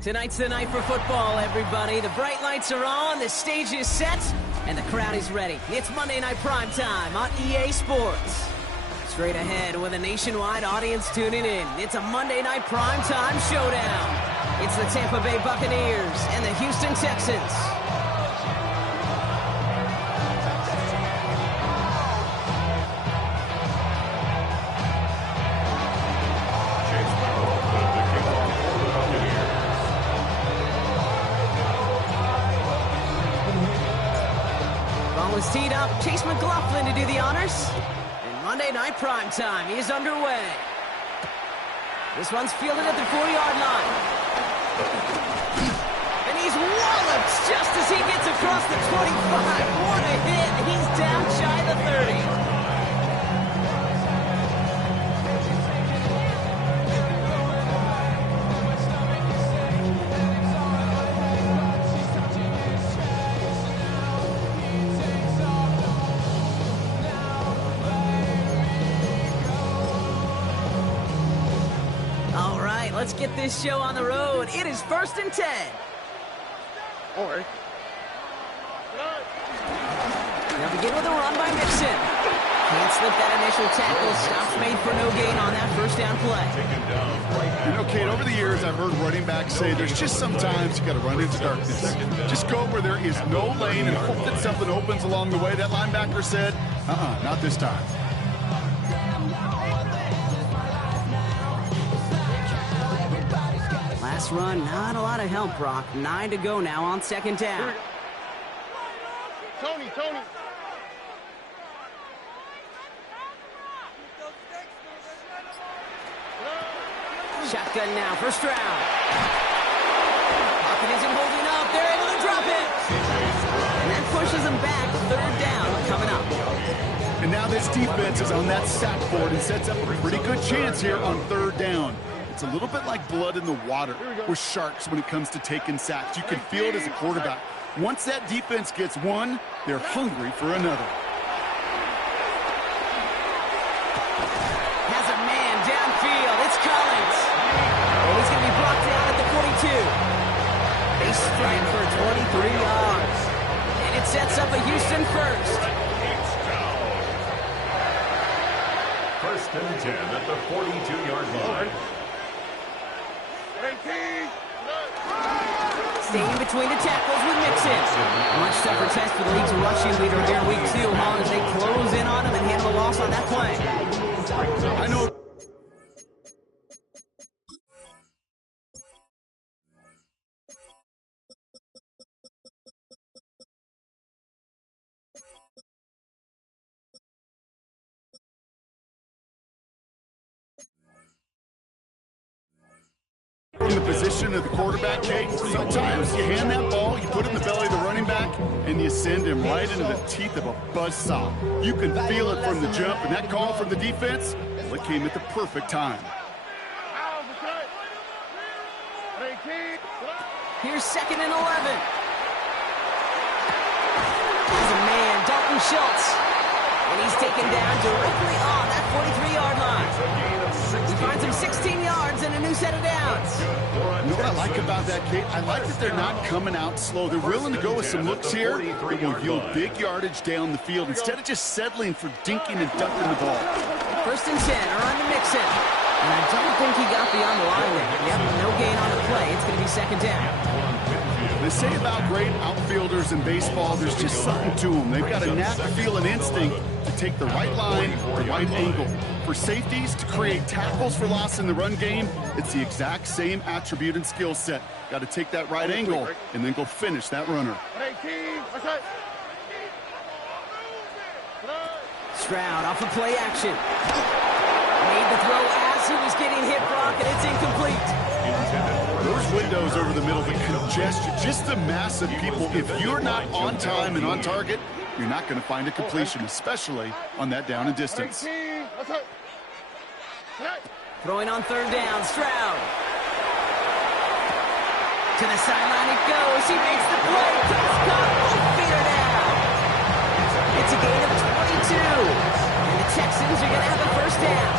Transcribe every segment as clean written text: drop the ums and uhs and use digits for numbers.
Tonight's the night for football, everybody. The bright lights are on, the stage is set, and the crowd is ready. It's Monday Night Primetime on EA Sports. Straight ahead with a nationwide audience tuning in. It's a Monday Night Primetime showdown. It's the Tampa Bay Buccaneers and the Houston Texans. Teed up, Chase McLaughlin to do the honors. And Monday Night Primetime is underway. This one's fielded at the 40-yard line. And he's walloped just as he gets across the 25. What a hit. He's down shy of the 30. Let's get this show on the road. It is 1st and 10. Now begin with a run by Mixon. Can't slip that initial tackle. Stops made for no gain on that first down play. You know, Kate, over the years I've heard running backs say there's just sometimes you got to run into darkness. Just go where there is no lane and hope that something opens along the way. That linebacker said, not this time. Last run, not a lot of help, Brock. 9 to go now on 2nd down. Tony. Shotgun now for Stroud. Pocket isn't holding up. They're able to drop it. And that pushes them back. 3rd down coming up. And now this defense is on that sack board and sets up a pretty good chance here on 3rd down. It's a little bit like blood in the water with sharks when it comes to taking sacks. You can feel it as a quarterback. Once that defense gets one, they're hungry for another. Has a man downfield. It's Collins. Oh, he's going to be brought down at the 42. They strike for 23 yards. And it sets up a Houston first. 1st and 10 at the 42-yard line. Staying between the tackles with Mixon. A much tougher test for the league's rushing leader here in week 2. As they close in on him and handle a loss on that play. I know. In the position of the quarterback, Kate, sometimes you hand that ball, you put it in the belly of the running back, and you send him right into the teeth of a buzzsaw. You can feel it from the jump, and that call from the defense, well, it came at the perfect time. Here's 2nd and 11. There's a man, Dalton Schultz. And he's taken down directly on that 43-yard line. He finds him 16 yards and a new set of downs. You know what I like about that, Kate? I like that they're not coming out slow. They're willing to go with some looks here that will yield big yardage down the field instead of just settling for dinking and ducking the ball. 1st and 10 are on to Mixon. And I don't think he got beyond the line there. Yep, no gain on the play. It's going to be 2nd down. They say about great outfielders in baseball, there's just something to them. They've got a knack, feel, and instinct to take the right line, the right angle. For safeties to create tackles for loss in the run game, it's the exact same attribute and skill set. Got to take that right angle and then go finish that runner. Stroud off of play action. Made the throw as he was getting hit, Brock, and it's incomplete. There's windows over the middle that congestion, just the mass of people. If you're not on time and on target, you're not going to find a completion, especially on that down and distance. Throwing on 3rd down, Stroud. To the sideline it goes. He makes the play. Prescott will feeder down. It's a gain of 22. And the Texans are going to have a 1st down.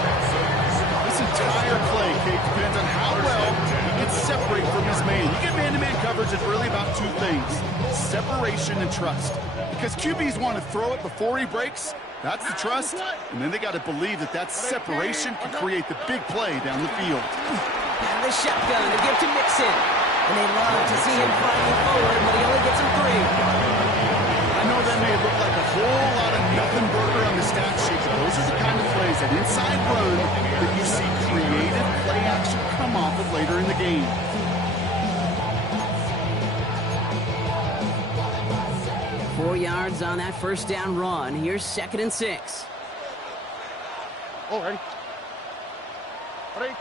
This entire play, Kate, depends on how well he can separate from his man. You scrimmage is really about two things, separation and trust. Because QBs want to throw it before he breaks, that's the trust, and then they got to believe that that separation can create the big play down the field. And the shotgun to give to Mixon. And they love to see him fighting forward, but he only gets him 3. I know that may look like a whole lot of nothing burger on the stat sheet, but those are the kind of plays, that inside run, that you see creative play action come off of later in the game. Four yards on that first down run. Here's 2nd and 6. Oh, ready? Ready?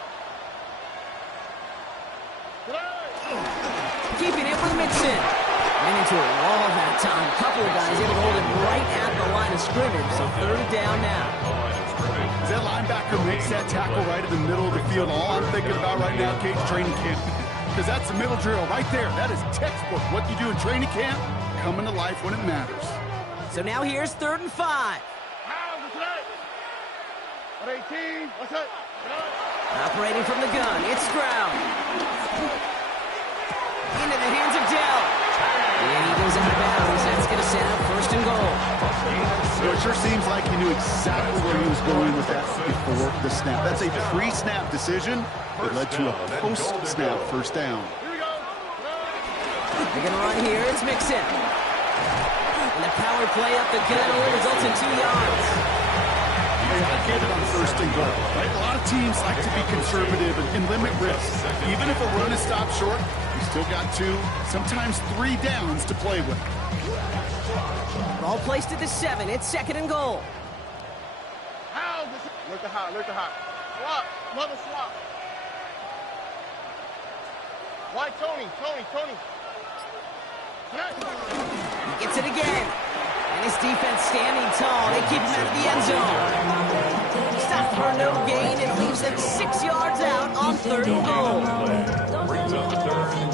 Keeping it with Mixon. Ran into a wall that time. A couple of guys able to hold it right at the line of scrimmage, so 3rd down now. As that linebacker makes that tackle right in the middle of the field, all I'm thinking about right now, Cage, training camp. Because that's the middle drill right there. That is textbook. What you do in training camp, coming to life when it matters. So now here's 3rd and 5. Operating from the gun, it's Stroud. Into the hands of Dell. And he goes out of bounds. That's going to set up 1st and goal. So it sure seems like he knew exactly where he was going with that before the snap. That's a pre-snap decision that led to a post-snap 1st down. They're going to run here. It's Mixon. And the power play up the gut only results in 2 yards. I get it on 1st and goal, right? A lot of teams like to be conservative and limit risk. Even if a run is stopped short, you still got 2, sometimes 3 downs to play with. Ball placed at the 7. It's 2nd and goal. Look at hot, look at hot. Swap, another swap. Why Tony? He gets it again. And his defense standing tall. They keep him out of the end zone. Stop for no gain and leaves them 6 yards out on 3rd and goal. Brings up 3rd and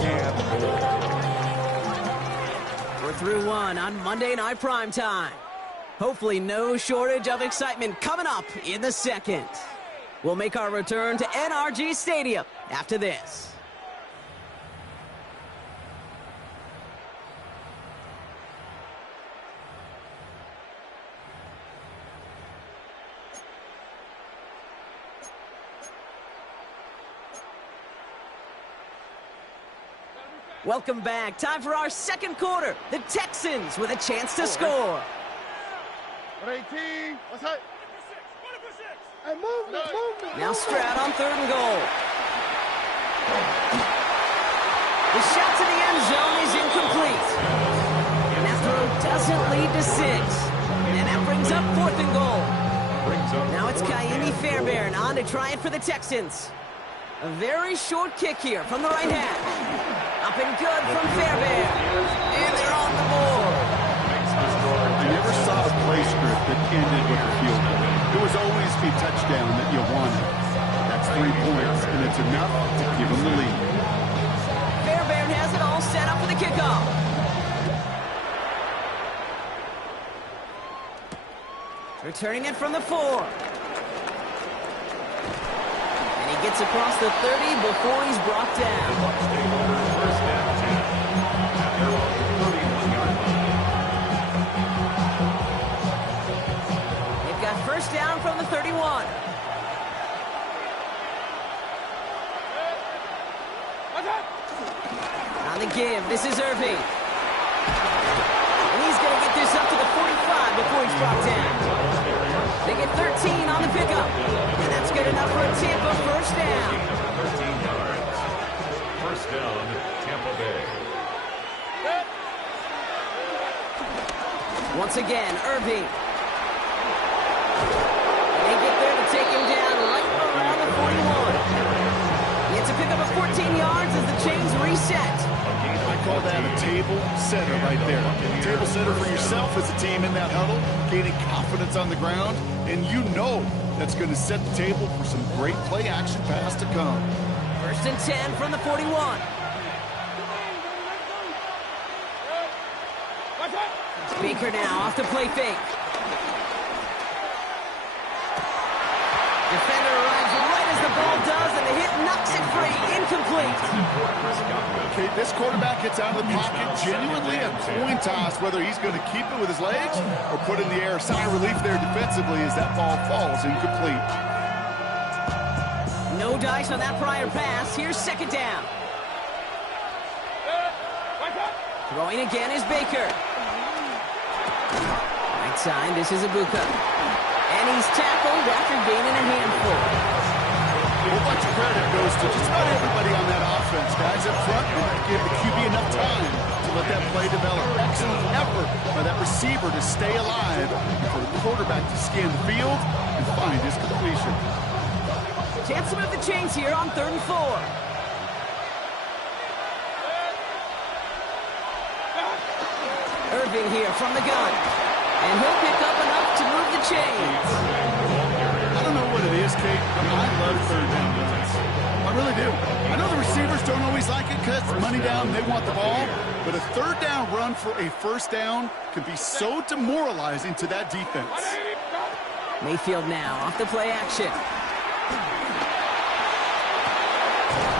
10. We're through 1 on Monday Night Primetime. Hopefully no shortage of excitement coming up in the 2nd. We'll make our return to NRG Stadium after this. Welcome back. Time for our 2nd quarter. The Texans with a chance to score. 18. What's that? Hey, move. Now Stroud on 3rd and goal. The shot to the end zone is incomplete. And that throw doesn't lead to 6. And that brings up 4th and goal. Now it's Kayimi Fairbairn on to try it for the Texans. A very short kick here from the right half. Up and good from Fairbairn. And they're on the board. I never saw a play script that ended with a field goal. It was always the touchdown that you wanted. That's 3 points, and it's enough to give them the lead. Fairbairn has it all set up for the kickoff. Returning it from the 4. And he gets across the 30 before he's brought down. They've got 1st down from the 31. On the give, this is Irving. And he's going to get this up to the 45 before he's brought down. They get 13 on the pickup. And that's good enough for a Tampa 1st down. 13 yards. 1st down, Tampa Bay. Once again, Irving. They get there to take him down right around the 41. He gets a pickup of 14 yards as the chains reset. I call that a table setter right there. Table setter for yourself as a team in that huddle, gaining confidence on the ground, and you know that's going to set the table for some great play action pass to come. 1st and 10 from the 41. Baker now off the play fake. Defender arrives right as the ball does, and and the hit knocks it free. Incomplete. Okay, this quarterback gets out of the pocket, genuinely a coin toss whether he's going to keep it with his legs or put it in the air. Sigh of relief there defensively as that ball falls incomplete. No dice on that prior pass. Here's second down. Throwing again is Baker. Right side, this is Ibuka. And he's tackled after gaining a handful. A whole bunch of credit goes to just about everybody on that offense. Guys up front, they might give the QB enough time to let that play develop. Excellent effort by that receiver to stay alive and for the quarterback to scan the field and find his completion. Chance to move the chains here on 3rd and 4. Irving here from the gun. And he'll pick up enough to move the chains. I don't know what it is, Kate, but I love 3rd down runs. I really do. I know the receivers don't always like it because money down, they want the ball. But a 3rd down run for a 1st down can be so demoralizing to that defense. Mayfield now off the play action.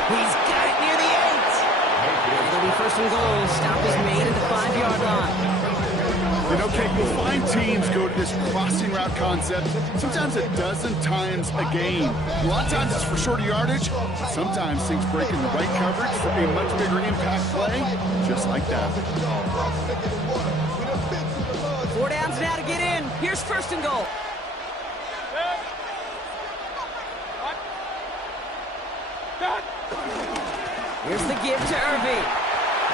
He's got it near the 8. It'll be 1st and goal. Stop is made at the 5-yard line. You know, Kate, you'll find teams go to this crossing route concept sometimes a dozen times a game. A lot of times it's for shorter yardage, but sometimes things break in the right coverage for a much bigger impact play, just like that. 4 downs now to get in. Here's 1st and goal. Here's the give to Irving.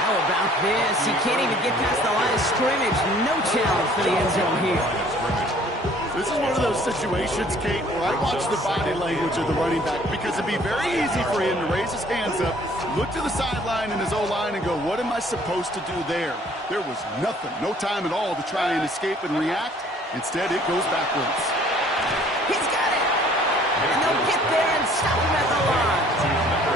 How about this? He can't even get past the line of scrimmage. No challenge for the end zone here. This is one of those situations, Kate, where I watch the body language of the running back because it'd be very easy for him to raise his hands up, look to the sideline in his O-line and go, what am I supposed to do there? There was nothing, no time at all to try and escape and react. Instead, it goes backwards. He's got it! And they'll get there and stop him at the line.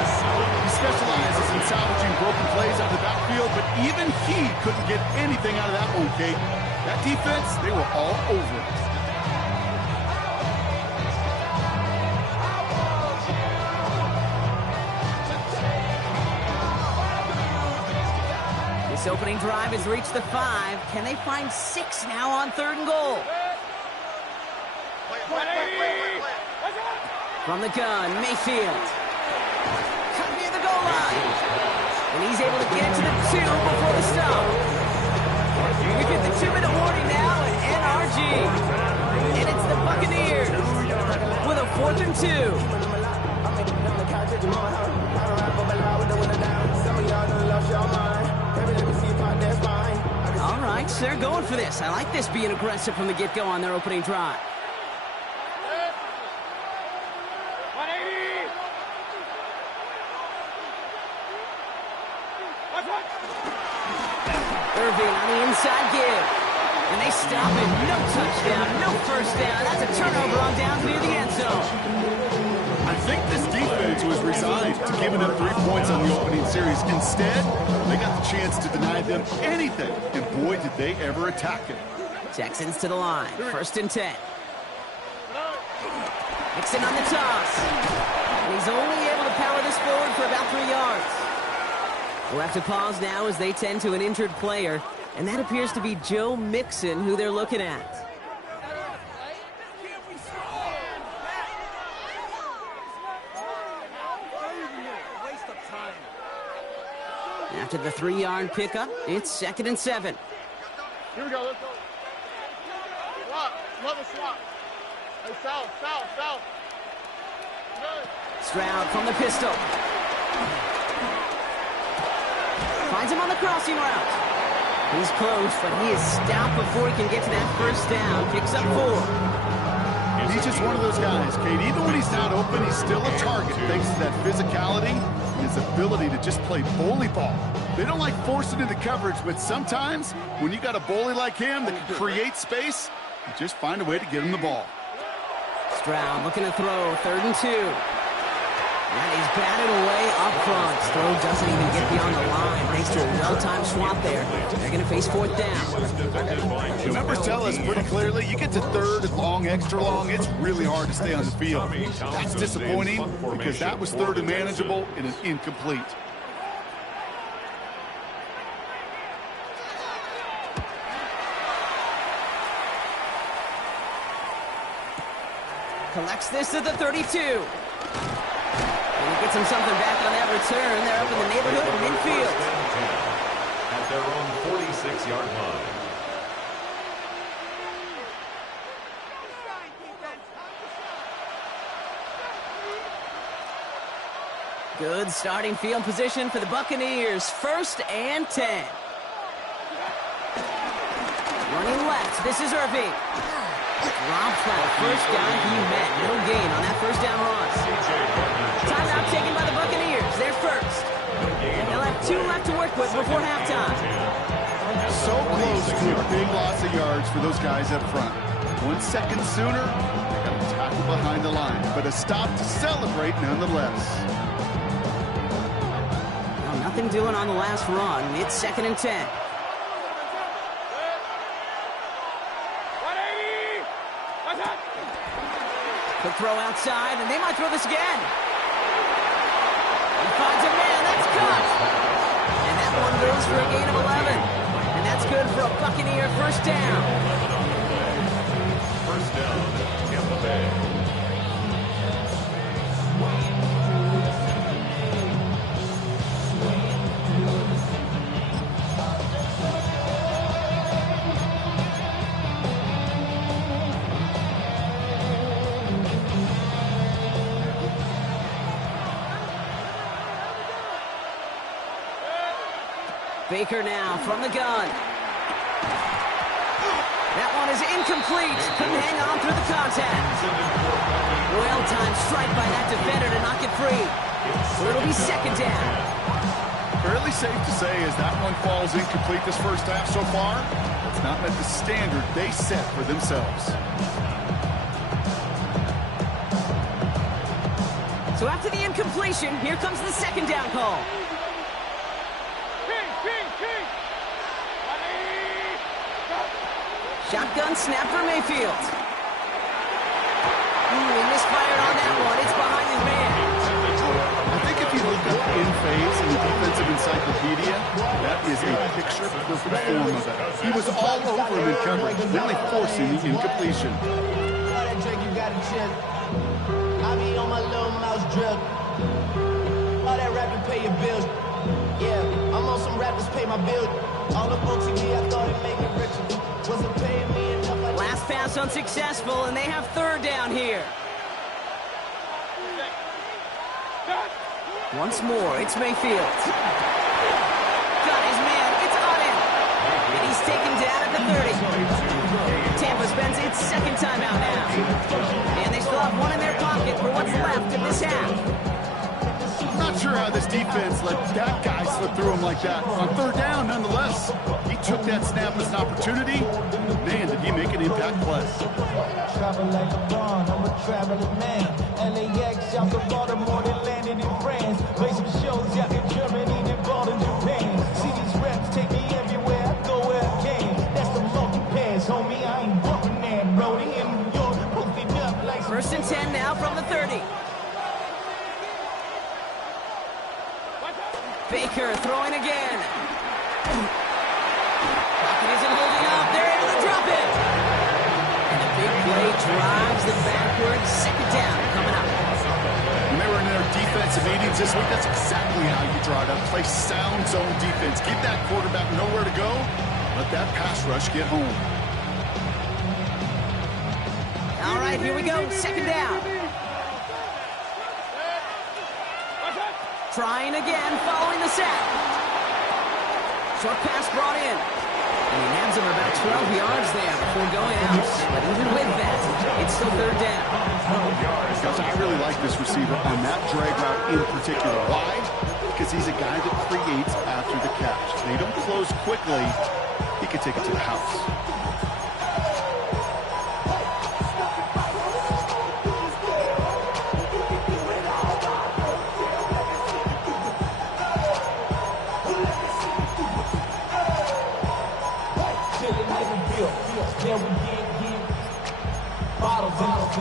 He specializes in salvaging broken plays out of the backfield, but even he couldn't get anything out of that one, Kate. That defense, they were all over it. This opening drive has reached the 5. Can they find 6 now on 3rd and goal? From the gun, Mayfield. Cut near the goal line. And he's able to get it to the 2 before the stop. We get the 2-minute warning now at NRG. And it's the Buccaneers with a 4th and 2. All right, so they're going for this. I like this being aggressive from the get-go on their opening drive. Irving on the inside give. And they stop it. No touchdown, no 1st down. That's a turnover on downs near the end zone. I think this defense was resigned to giving up 3 points on the opening series. Instead, they got the chance to deny them anything. And boy, did they ever attack it. Texans to the line. 1st and 10. Mixon on the toss. And he's only able to power this forward for about 3 yards. We'll have to pause now as they tend to an injured player, and that appears to be Joe Mixon, who they're looking at. After the 3-yard pickup, it's 2nd and 7. Here we go, let's go. Swap, another swap. Hey, south. Good. Stroud from the pistol. Finds him on the crossing route. He's close, but he is stopped before he can get to that 1st down. Picks up 4. He's just one of those guys, Kate. Even when he's not open, he's still a target thanks to that physicality and his ability to just play bully ball. They don't like forcing into coverage, but sometimes when you got a bully like him that can create space, you just find a way to get him the ball. Stroud looking to throw. 3rd and 2. And he's batted away up front. Throw doesn't even get beyond the line. Thanks to a well-timed swap there. They're going to face fourth down. The numbers tell us pretty clearly, you get to third and long, extra long, it's really hard to stay on the field. That's disappointing because that was third and manageable and an incomplete. Collects this at the 32. And he gets him something back on that return. They're up in the neighborhood of midfield. At their own 46-yard line. Good starting field position for the Buccaneers. 1st and 10. Running left. This is Irving. Drops that first down he met. No gain on that first down run. Timeout taken by the Buccaneers. They're first. And they'll have 2 left to work with before halftime. So close to a big loss of yards for those guys up front. 1 second sooner, they got to tackle behind the line. But a stop to celebrate nonetheless. Well, nothing doing on the last run. It's 2nd and 10. Quick throw outside, and they might throw this again. He finds a man, that's cut. And that one goes for a gain of 11. And that's good for a Buccaneer first down. First down, Tampa Bay. Baker now from the gun. That one is incomplete. Couldn't hang on through the contact. Well-timed strike by that defender to knock it free. So it'll be 2nd down. Fairly safe to say as that one falls incomplete this first half so far, it's not met the standard they set for themselves. So after the incompletion, here comes the 2nd down call. Shotgun snap for Mayfield. He misfired on that one. It's behind his man. I think if you look up in phase in the defensive encyclopedia, that is a picture-perfect form of it. He was all over him in coverage, really forcing the incompletion. That drink you got to chill. I be on my little mouse drip. All that rapping pay your bills. Yeah, I'm on some rappers pay my bills. All the folks TV, I thought it made me richer. Wasn't paying me enough. Last pass unsuccessful, and they have 3rd down here. Once more, it's Mayfield. Got his man, it's on him. And he's taken down at the 30. Tampa spends its 2nd timeout now. And they still have one in their pocket for what's left of this half. I'm not sure how this defense let that guy slip through him like that. On 3rd down, nonetheless, he took that snap as an opportunity. Man, did he make an impact play. Travel like a bond, I'm a traveling man. LAX out to Baltimore, they landed in France. Play some shows out in Germany, then bought in Japan. See these reps take me everywhere, I go where I can. That's the monkey pass, homie, I ain't walking that road. In New York, hooked it up like 1st and 10 now from the 30. Baker throwing again. Pocket isn't holding up. They're able to drop it. And the big play drives them backwards. 2nd down coming up. When they were in their defensive meetings this week, that's exactly how you draw it up. Play sound zone defense. Give that quarterback nowhere to go. Let that pass rush get home. All right, here we go. 2nd down. Trying again, following the sack. Short pass brought in. And he lands him about 12 yards there before going out. But even with that, it's still 3rd down. Guys, I really like this receiver on that drag route in particular. Why? Because he's a guy that creates after the catch. They don't close quickly. He can take it to the house. chillin' in the bill. Yeah, we get bottles out,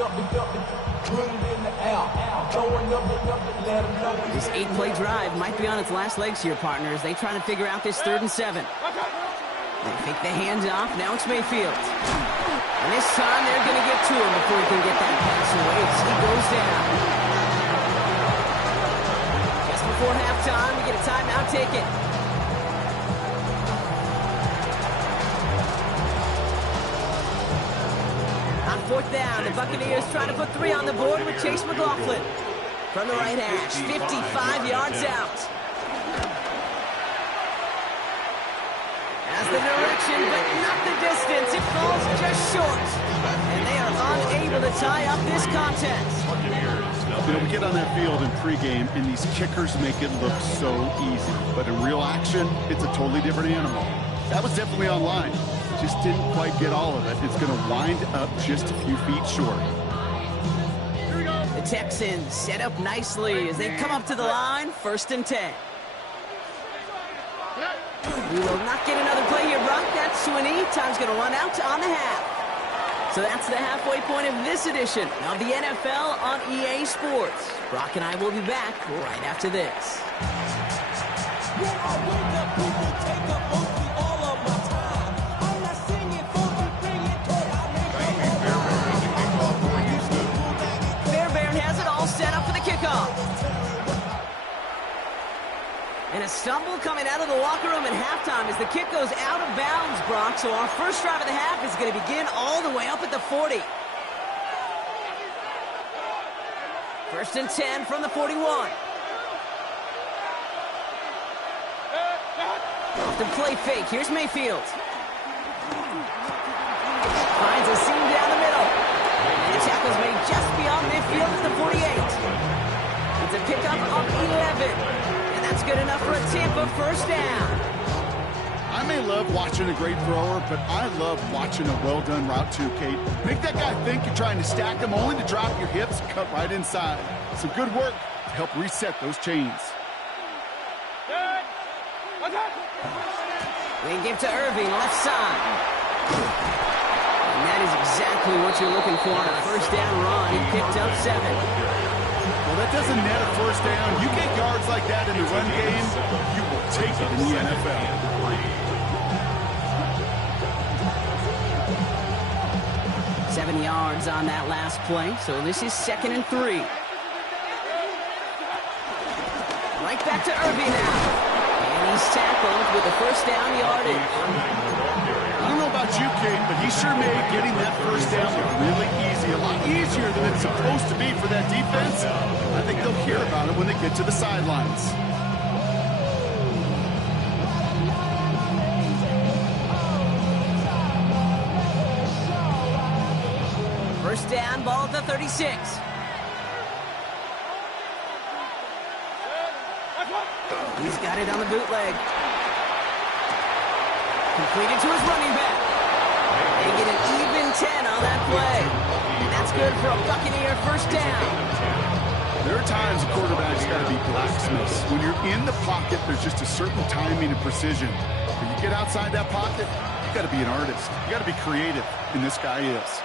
up it, put it in the air. Going up it, let them know. This 8-play drive might be on its last legs here, partners. They try to figure out this 3rd and 7. They fake the hands off. Now it's Mayfield. And this time they're going to get to him before he can get that pass away. He goes down. Just before halftime, we get a timeout ticket. On 4th down, the Buccaneers trying to put 3 on the board with Chase McLaughlin. From the right hash, 55 yards out. Has the direction, but not the distance. It falls just short. And they are unable to tie up this contest. You know, we get on that field in pregame, and these kickers make it look so easy. But in real action, it's a totally different animal. That was definitely on line. Just didn't quite get all of it. It's going to wind up just a few feet short. The Texans set up nicely as they come up to the line, 1st and 10. We will not get another play here, Brock. That's Swinney. Time's going to run out on the half. So that's the halfway point of this edition of the NFL on EA Sports. Brock and I will be back right after this. When I wake up, people take up mostly all of my time. I'm not singing, funky, bringing toy. I make Fairbairn has it all set up for the kickoff. And a stumble coming out of the locker room at halftime as the kick goes out of bounds, Brock. So our first drive of the half is going to begin all the way up at the 40. 1st and 10 from the 41. Off the play fake. Here's Mayfield. Finds a seam down the middle. And the tackle's made just beyond midfield at the 48. It's a pickup of 11. That's good enough for a Tampa 1st down. I may love watching a great thrower, but I love watching a well-done route too, Kate. Make that guy think you're trying to stack him, only to drop your hips and cut right inside. Some good work to help reset those chains. They give to Irving, left side. And that is exactly what you're looking for on a 1st down run. He picked up 7. Well, that doesn't net a 1st down. You get yards like that in the run game, you will take it in the NFL. Seven yards on that last play, so this is 2nd and 3. Right back to Irving now. And he's tackled with a 1st down yardage. I don't know about you, Kate, but he sure made getting that 1st down look really easy. A lot easier than it's supposed to be for that defense. I think they'll hear about it when they get to the sidelines. First down, ball at the 36. He's got it on the bootleg. Completed to his running back. They get an even 10 on that play. And that's good for a Buccaneer 1st down. There are times a quarterback's got to be blacksmiths. When you're in the pocket, there's just a certain timing and precision. When you get outside that pocket, you got to be an artist. You got to be creative, and this guy is.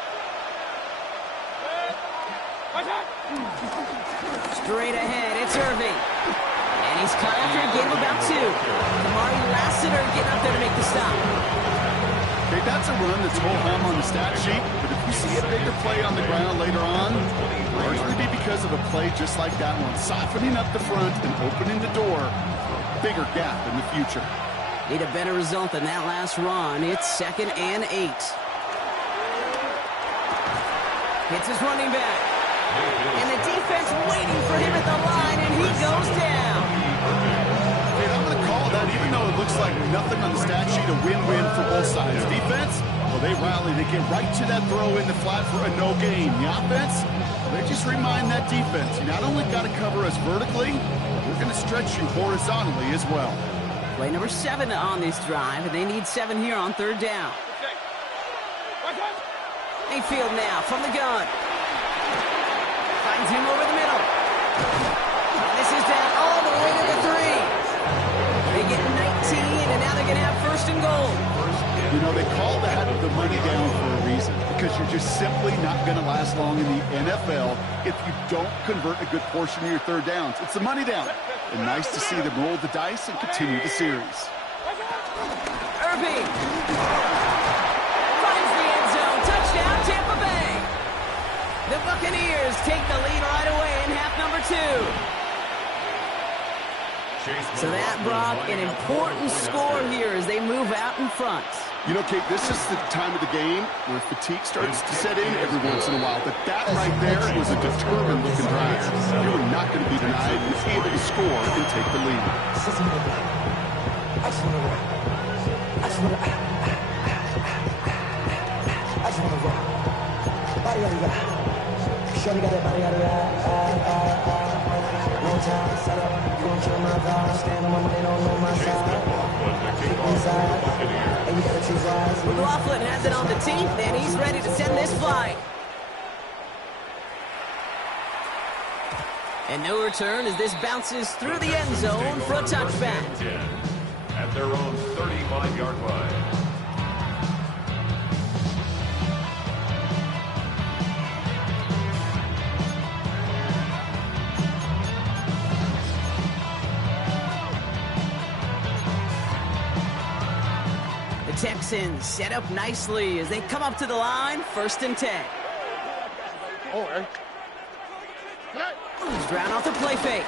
Straight ahead, it's Irving. And he's caught after a gain of about 2. Amari Lassiter getting up there to make the stop. Okay, that's a run that's ho-hum on the stat sheet, but if you see a bigger play on the ground later on, it'll largely be because of a play just like that one, softening up the front and opening the door for a bigger gap in the future. Need a better result than that last run. It's 2nd and 8. Hits his running back. And the defense waiting for him at the line, and he goes down. Okay, I'm going to call that, even though it looks like nothing on the stat sheet, a win-win for both sides. Defense, well, they rally. They get right to that throw in the flat for a no gain. The offense, well, they just remind that defense, you not only got to cover us vertically, we're going to stretch you horizontally as well. Play number 7 on this drive, and they need 7 here on 3rd down. Mayfield now from the gun. Finds him over the middle. And this is down all the way to the 3. They get 19, and now they're can have first and goal. You know, they call that the money down for a reason, because you're just simply not going to last long in the NFL if you don't convert a good portion of your third downs. It's the money down. And nice to see them roll the dice and continue the series. Irving finds the end zone. Touchdown, Tampa Bay. The Buccaneers take the lead right away in half number 2. So that brought an important score here as they move out in front. You know, Kate, this is the time of the game where fatigue starts to set in every once in a while. But that right there was a determined-looking drive. You were not going to be denied. You were able to score and take the lead. McLaughlin has it on the teeth, and he's ready to send this flight. And no return as this bounces through the end zone for a touchback. At their own 35-yard line. Texans set up nicely as they come up to the line, 1st and 10. Oh, hey. Stroud off the play fake.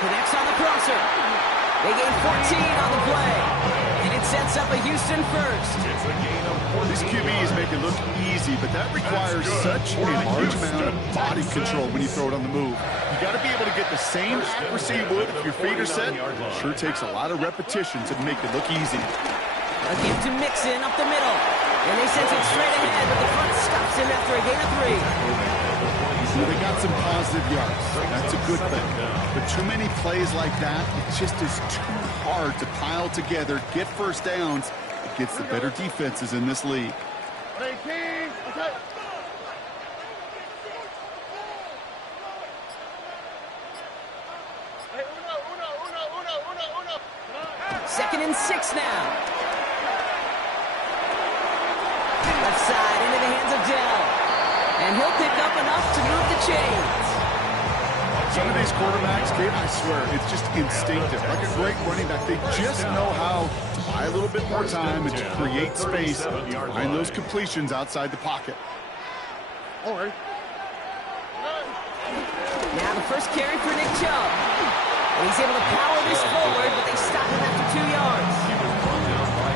Connects on the crosser. They gain 14 on the play. And it sets up a Houston first. It's a gain of 14. This QB is making it look easy, but that requires such a large amount of body control when you throw it on the move. You got to be able to get the same accuracy you would if your feet are set. It sure takes a lot of repetition to make it look easy. A give to Mixon up the middle. And they send it straight ahead, but the front stops him after a gain of 3. Well, they got some positive yards. That's a good thing. But too many plays like that, it just is too hard to pile together, get first downs against the better defenses in this league. 18, okay. Second and 6 now. Left side into the hands of Dell. And he'll pick up enough to move the chains. Some of these quarterbacks, Kate, I swear, it's just instinctive. Like a great running back, they just know how to buy a little bit more time and to create space behind those completions outside the pocket. All right. Now the first carry for Nick Chubb. And he's able to power this forward, but they stop him after 2 yards.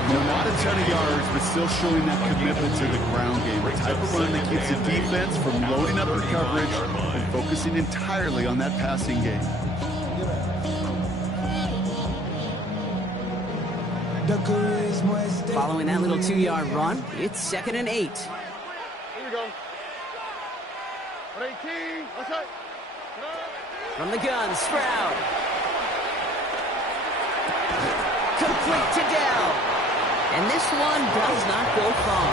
You know, not a ton of yards, but still showing that commitment to the ground game. A type of run that keeps the defense from loading up their coverage and focusing entirely on that passing game. Following that little 2-yard run, it's 2nd and 8. Here we go. 18, okay. From the gun, Stroud. Complete to Dell. And this one does not go far.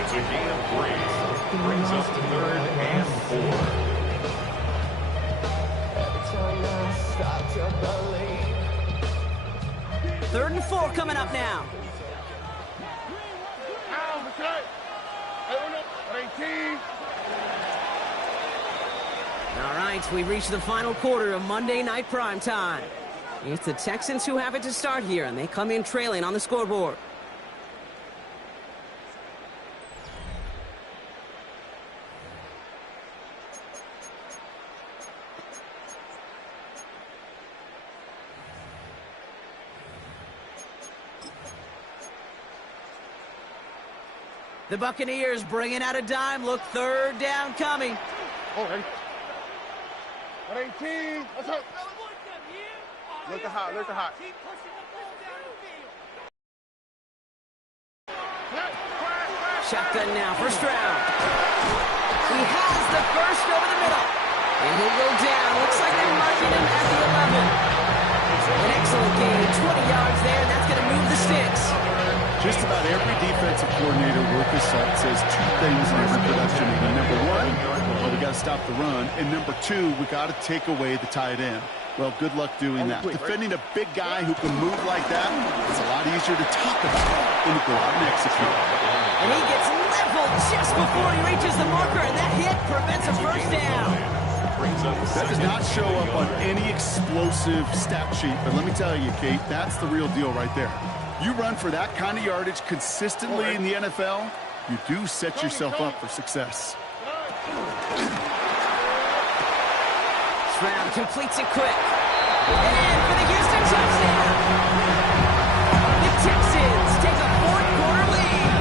It's a gain of 3. Brings us to 3rd and 4. 3rd and 4 coming up now. All right, we've reached the final quarter of Monday Night Primetime. It's the Texans who have it to start here, and they come in trailing on the scoreboard. The Buccaneers bringing out a dime look, 3rd down coming. All right. 18, let's go. Look at hot, look at hot. Shotgun now for Stroud. He has the first over the middle. And he'll go down. Looks like they're marking him at the 11. An excellent gain, 20 yards there, and that's going to move the sticks. Just about every defensive coordinator worth his salt says two things in every production meeting. Number one, well, we got to stop the run. And number two, we got to take away the tight end. Well, good luck doing that. Defending a big guy who can move like that is a lot easier to talk about than to go out and execute. And he gets leveled just before he reaches the marker, and that hit prevents a first down. That does not show up on any explosive stat sheet, but let me tell you, Kate, that's the real deal right there. You run for that kind of yardage consistently in the NFL, you do set yourself up for success. Stroud completes it quick. And for the Houston touchdown. The Texans take a fourth-quarter lead.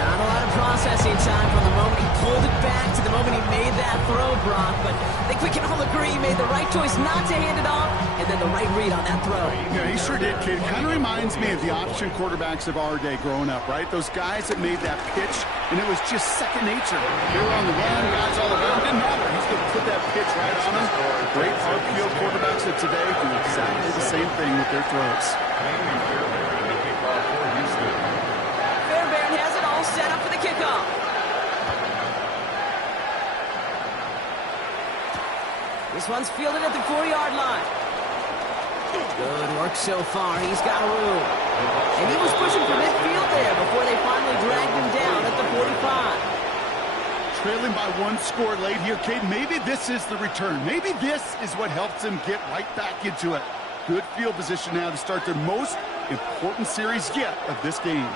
Not a lot of processing time from the moment he pulled it back to the moment he made that throw, Brock. But I think we can all agree he made the right choice not to hand it off, and then the right read on that throw. Yeah, he sure did, kid. Kind of reminds me of the option quarterbacks of our day growing up, right? Those guys that made that pitch, and it was just second nature. They were on the run, guys all around. Didn't matter. He's going to put that pitch right on them. The great RPO quarterbacks of today do exactly the same thing with their throws. Fairbairn has it all set up for the kickoff. This one's fielded at the 4-yard line. Good work so far. He's got room. And he was pushing for midfield there before they finally dragged him down at the 45. Trailing by one score late here, Kate. Maybe this is the return. Maybe this is what helps them get right back into it. Good field position now to start their most important series yet of this game.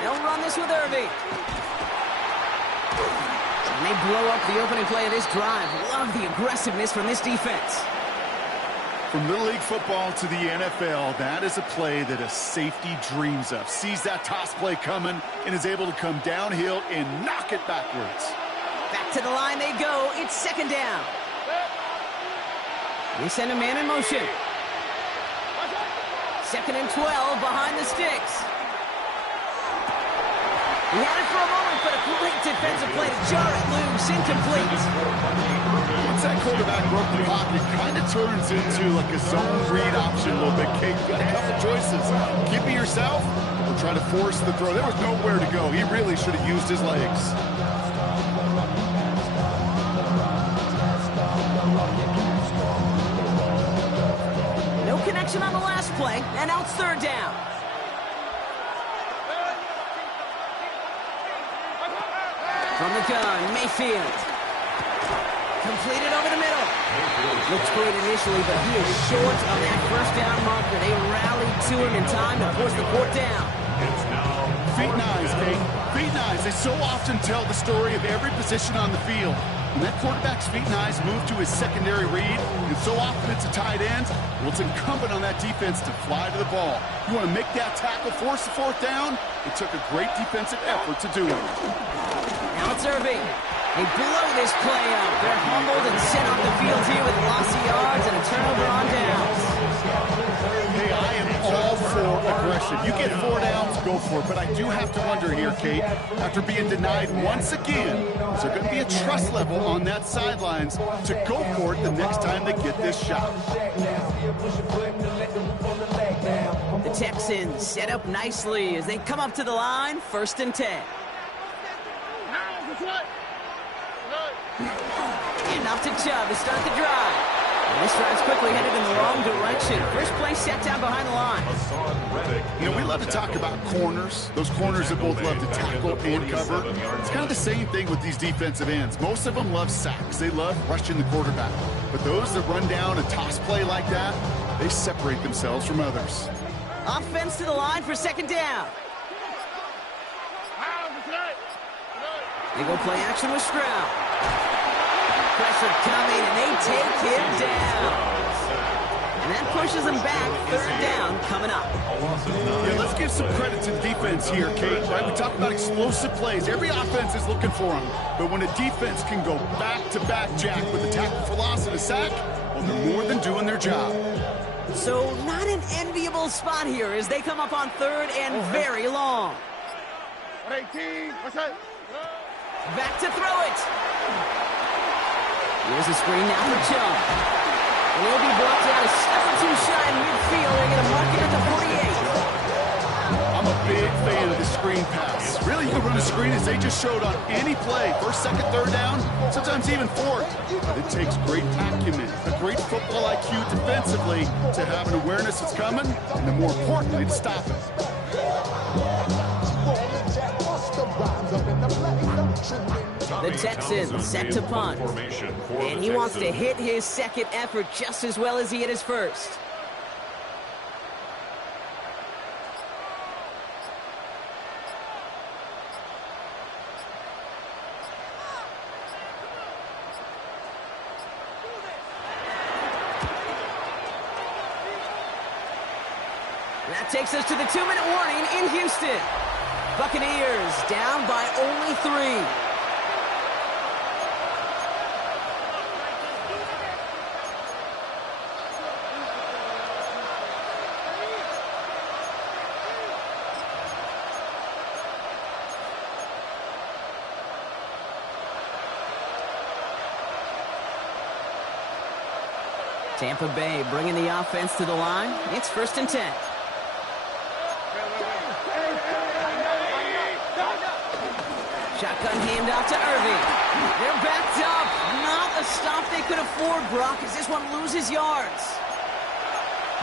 They'll run this with Irving. And they blow up the opening play of this drive. Love the aggressiveness from this defense. From Little League football to the NFL, that is a play that a safety dreams of. Sees that toss play coming and is able to come downhill and knock it backwards. Back to the line they go. It's second down. They send a man in motion. 2nd and 12 behind the sticks. He had it for a moment, but a great defensive play to jar it loose, incomplete. Once that quarterback broke the pocket, kind of turns into like a zone read option a little bit, Kate. You got a couple choices. Keep it yourself or try to force the throw. There was nowhere to go. He really should have used his legs. No connection on the last play, and now it's third down. From the gun, Mayfield. Completed over the middle. Looks great initially, but he is short on that first down marker. They rallied to him in time to force the fourth down. Feet and eyes, Kate. Feet and eyes. They so often tell the story of every position on the field. When that quarterback's feet and eyes move to his secondary read, and so often it's a tight end, well, it's incumbent on that defense to fly to the ball. You want to make that tackle, force the fourth down? It took a great defensive effort to do it. Now it's Irving. They blow this play up. They're humbled and sent off the field here with loss of yards and a turnover on downs. Hey, I am all for aggression. You get 4 downs, go for it. But I do have to wonder here, Kate, after being denied once again, is there going to be a trust level on that sidelines to go for it the next time they get this shot? The Texans set up nicely as they come up to the line, 1st and 10. And off to Chubb to start the drive. And this drive's quickly headed in the wrong direction. First play set down behind the line. You know, we love to talk about corners. Those corners that both love to tackle and cover. It's kind of the same thing with these defensive ends. Most of them love sacks. They love rushing the quarterback. But those that run down a toss play like that, they separate themselves from others. Offense to the line for 2nd down. They go play action with Stroud. Pressure coming, and they take him down. And that pushes them back. 3rd down coming up. Yeah, let's give some credit to the defense here, Kate. Right? We talk about explosive plays. Every offense is looking for them. But when a defense can go back-to-back, Jack, with a tackle for loss and a sack, well, they're more than doing their job. So not an enviable spot here as they come up on 3rd and very long. 18, what's that? Back to throw it. Here's a screen now for Chubb. And he'll be brought down a step or two shy in midfield. They're going to mark it at the 48. I'm a big fan of the screen pass. Really, you can run a screen as they just showed on any play. First, second, third down, sometimes even fourth. But it takes great acumen, a great football IQ defensively to have an awareness it's coming, and then more importantly, to stop it. The Texans set to punt. And he wants to hit his second effort just as well as he hit his first. That takes us to the 2-minute warning in Houston. Buccaneers down by only 3. Tampa Bay bringing the offense to the line. It's 1st and 10. Shotgun handoff to Irving. They're backed up. Not a stop they could afford, Brock, as this one loses yards.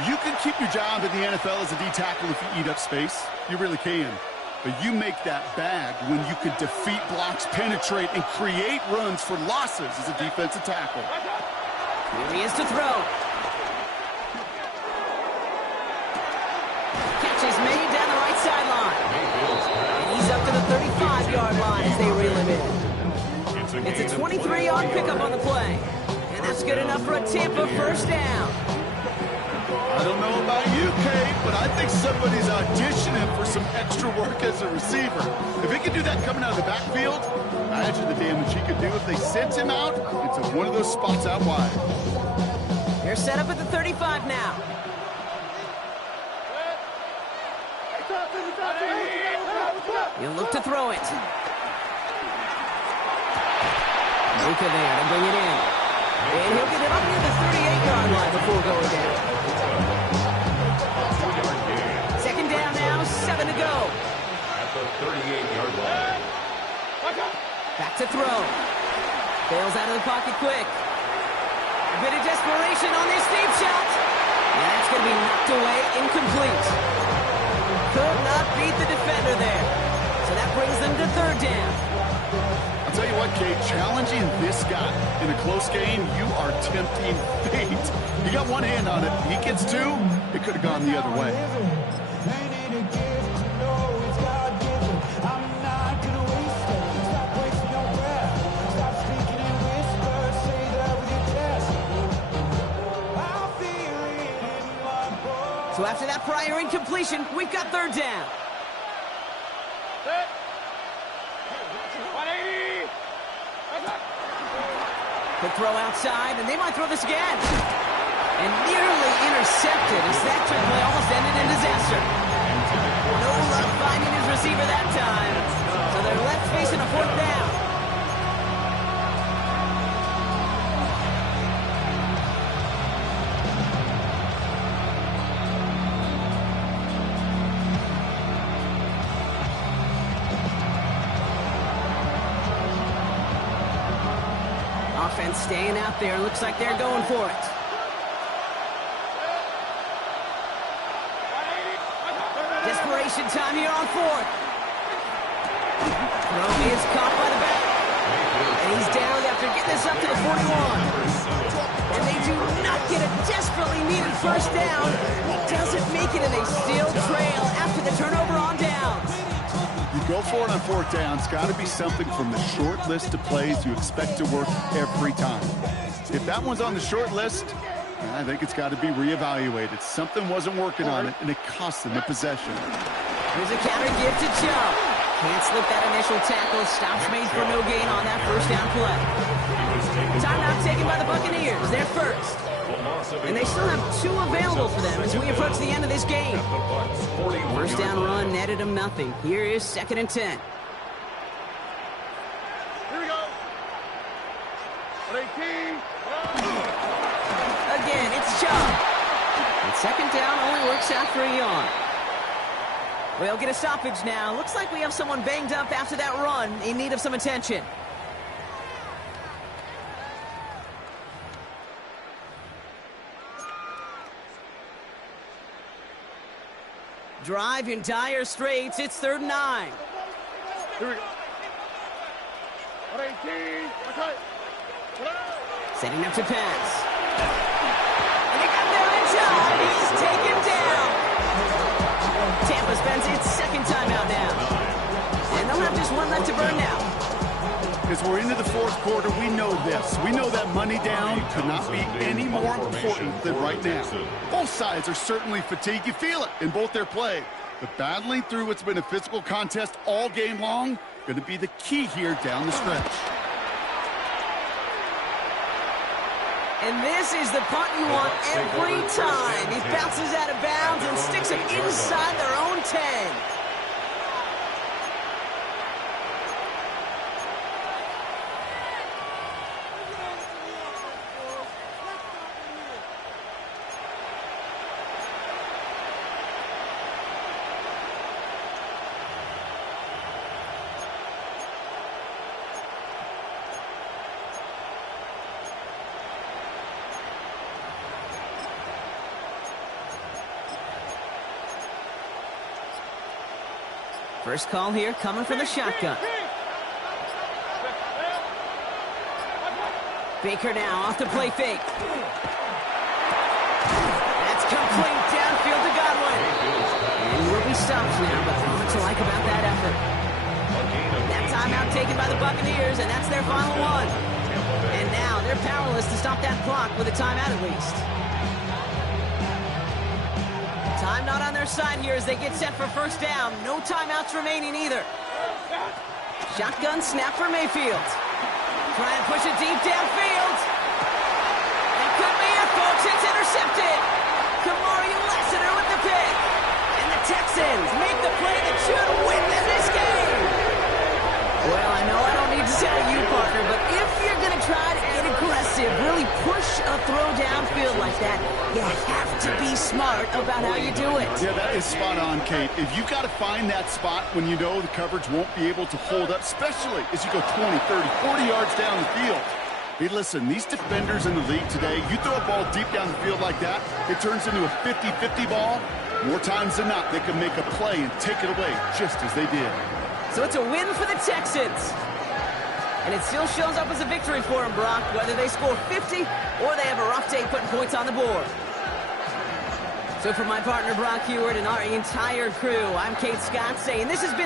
You can keep your job in the NFL as a D tackle if you eat up space. You really can. But you make that bag when you can defeat blocks, penetrate, and create runs for losses as a defensive tackle. Here he is to throw. Catch is made down the right sideline. And he's up to the 35-yard line as they reel him in. It's a 23-yard pickup on the play. And that's good enough for a Tampa first down. I don't know about you, Kate, but I think somebody's auditioning for some extra work as a receiver. If he can do that coming out of the backfield, imagine the damage he could do if they sent him out into one of those spots out wide. They're set up at the 35 now. He'll look to throw it. Luka there to bring it in. And he'll get it up near the 38-yard line before going down. 2nd down now, 7 to go. At the 38-yard line. Back to throw. Bails out of the pocket quick. A bit of desperation on this deep shot. And that's going to be knocked away, incomplete. Could not beat the defender there. So that brings them to 3rd down. I'll tell you what, Kate, challenging this guy in a close game, you are tempting fate. You got one hand on it. He gets 2, it could have gone the other way. So after that prior incompletion, we've got 3rd down. Good throw outside, and they might throw this again. And nearly intercepted as that turn play almost ended in disaster. No luck finding his receiver that time. So they're left facing a 4th down. Offense staying out there. Looks like they're going for it. Desperation time here on 4th. Throw is caught by the back. And he's down after getting this up to the 41. And they do not get a desperately needed first down. He doesn't make it, and they still trail after the turnover on downs. You go for it on 4th down. It's got to be something from the short list of plays you expect to work every time. If that one's on the short list, I think it's got to be reevaluated. Something wasn't working on it, and it cost them the possession. Here's a counter give to Joe. Can't slip that initial tackle. Stops made for no gain on that first down play. Timeout taken by the Buccaneers. They're first. And they still have 2 available for them as we approach the end of this game. First down run netted them nothing. Here is 2nd and 10. Here we go. 18. Again, gets a job. And second down only works out for a yard. We'll get a stoppage now. Looks like we have someone banged up after that run in need of some attention. Drive in dire straits. It's 3rd and 9. Here we go. 118. Setting up to pass. And he got there in time. He's taken down. Tampa spends its second timeout now. And they'll have just one left to burn now. As we're into the 4th quarter, we know this. We know that money down could not be any more important than right now. Both sides are certainly fatigued. You feel it in both their play. But battling through what's been a physical contest all game long, going to be the key here down the stretch. And this is the punt you want every time. He bounces out of bounds and sticks it inside their own 10. First call here coming from the shotgun. Baker now off the play fake. That's complete downfield to Godwin. And he will be stopped now, but what to like about that effort? That timeout taken by the Buccaneers, and that's their final one. And now they're powerless to stop that clock with a timeout at least. Time not on their side here as they get set for first down. No timeouts remaining either. Shotgun snap for Mayfield. Try and push it deep downfield. That could be it, folks. It's intercepted. Kamari Lassiter with the pick. And the Texans make the play that should win them this game. Well, I know I don't need to tell you, partner, but if you're going to try to get aggressive, really push a throw downfield like that, you have to be smart about how you do it. Yeah, that is spot on, Kate. If you've got to find that spot when you know the coverage won't be able to hold up, especially as you go 20, 30, 40 yards down the field. Hey, listen, these defenders in the league today, you throw a ball deep down the field like that, it turns into a 50-50 ball. More times than not, they can make a play and take it away just as they did. So it's a win for the Texans. And it still shows up as a victory for them, Brock, whether they score 50 or they have a rough day putting points on the board. So for my partner, Brock Heward, and our entire crew, I'm Kate Scott saying this has been